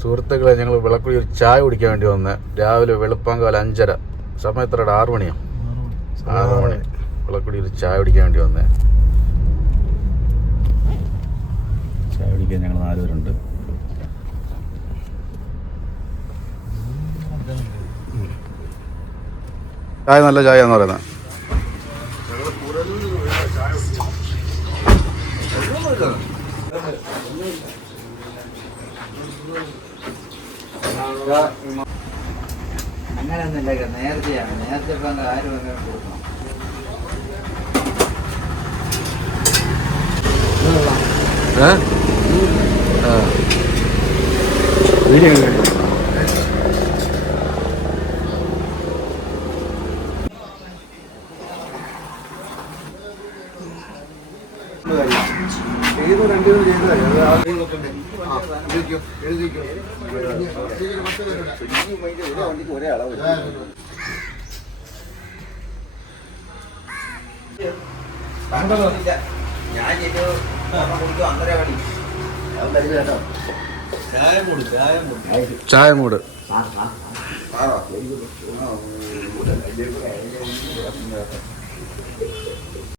സുഹൃത്തുക്കളെ, ഞങ്ങൾ വിളക്കുടി ഒരു ചായ കുടിക്കാൻ വേണ്ടി വന്നേ. രാവിലെ വെളുപ്പാങ്കാലം 5:30. സമയം എത്രയുടെ 6 മണിയോ? 6 മണി. വിളക്കുടി ഒരു ചായ കുടിക്കാൻ വേണ്ടി വന്നേ. ചായ കുടിക്കാൻ ഞങ്ങൾ 4 പേരുണ്ട്. ചായ നല്ല ചായ എന്ന് പറയുന്നത്. അങ്ങനെയൊന്നുമില്ല, നേരത്തെയാണ്. നേരത്തെ ഇപ്പം ആരും അങ്ങനെ കൊടുക്കണം. ഒരേ അളവ് ചായ മൂട്.